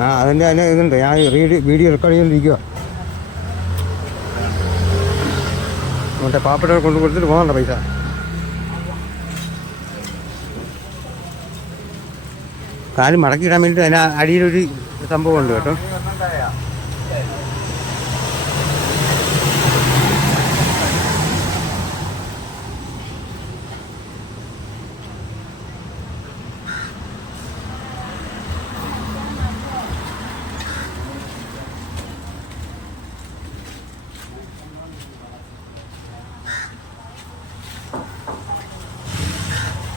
ആ അതിന്റെ അതിന് ഇതുണ്ട്. ഞാൻ വീഡിയോ റെക്കോർഡ് ചെയ്തോണ്ടിരിക്കുക മറ്റേ പാപ്പട്ട കൊണ്ട് കൊടുത്തിട്ട് പോകണ്ട പൈസ? കാൽ മടക്കിയിടാൻ വേണ്ടിയിട്ട് അതിന് അടിയിലൊരു സംഭവം ഉണ്ട് കേട്ടോ.